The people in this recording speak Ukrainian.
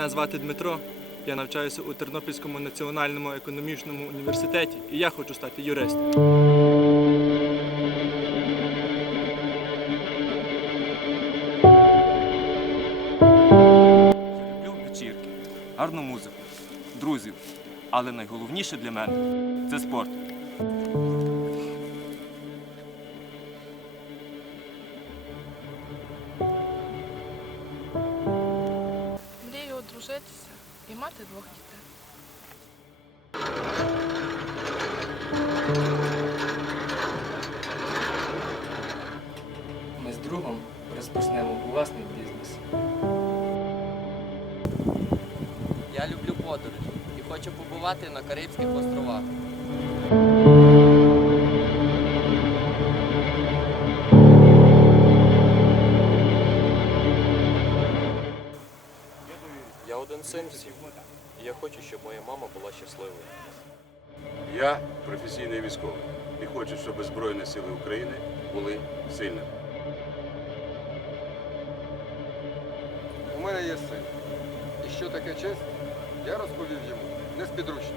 Мене звати Дмитро. Я навчаюся у Тернопільському національному економічному університеті, і я хочу стати юристом. Я люблю вечірки, гарну музику, друзів. Але найголовніше для мене це спорт. Мрію і мати двох дітей. Ми з другом розпочнемо власний бізнес. Я люблю подорожі і хочу побувати на Карибських островах. Я один син всім, і я хочу, щоб моя мама була щасливою. Я професійний військовий і хочу, щоб Збройні сили України були сильними. У мене є син. І що таке честь, я розповів йому не з підручника.